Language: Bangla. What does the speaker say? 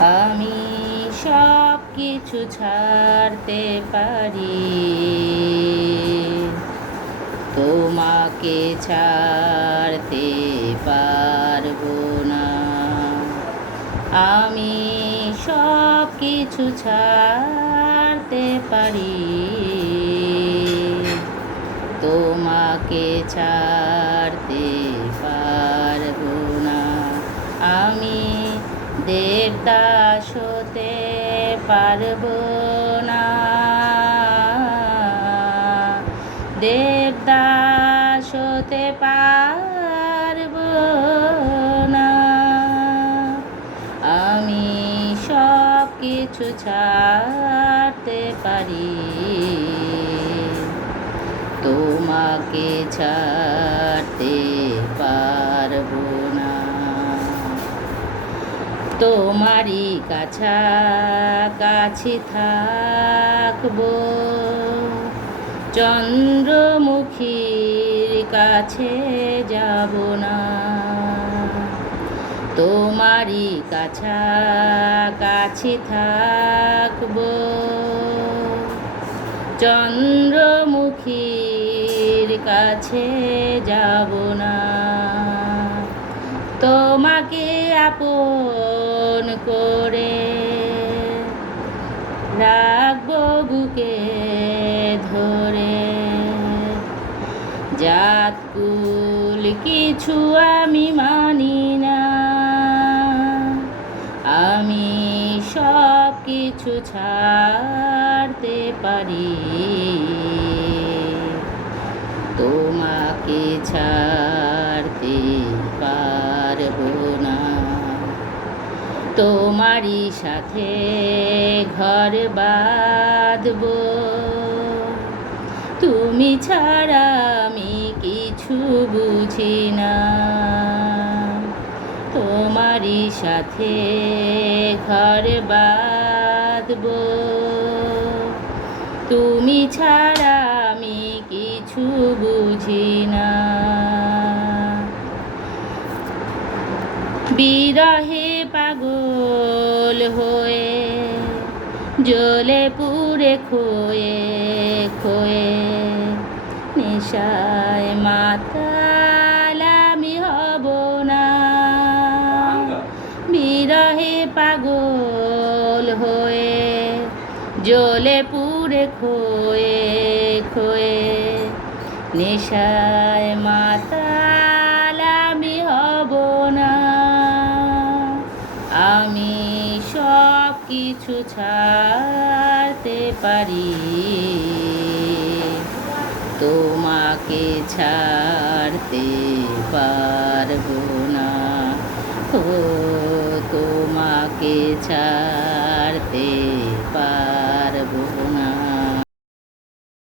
আমি সব কিছু ছাড়তে পারি, তোমাকে ছাড়তে পারবো না। আমি সব কিছু ছাড়তে পারি, তোমাকে ছাড়তে পারবো না। আমি দেবদাস হতে পারবো না, দেবদাস হতে পারবো না। আমি সব কিছু ছাড়তে পারি, তোমাকে ছাড়তে পারবো না। তোমারই কাছাকাছি থাকবো, চন্দ্রমুখীর কাছে যাব না। তোমারই কাছাকাছি থাকবো, চন্দ্রমুখীর কাছে যাব না। তোমাকে আপন করে রাখবো বুকে ধরে, জাতকুল কিছু আমি মানি না। আমি সব কিছু ছাড়তে পারি, তোমাকে ছাড়তে পারবো না। তোমারই সাথে ঘর বাঁধবো, তুমি ছাড়া আমি কিছু বুঝি না। তোমারই সাথে ঘর বাঁধবো, তুমি ছাড়া আমি কিছু বুঝি না। বিরহে পাগল হয়ে জ্বলে পুড়ে খোয়ে খোয়ে, নেশায় মাতাল আমি হব না। বিরহে পাগল হয়ে জ্বলে পুড়ে খোয়ে খোয়ে, নেশায় মাতাল আমি হব না। আমি সব কিছু ছাড়তে পারি, তোমাকে ছাড়তে পারবো না। ও তোমাকে ছাড়তে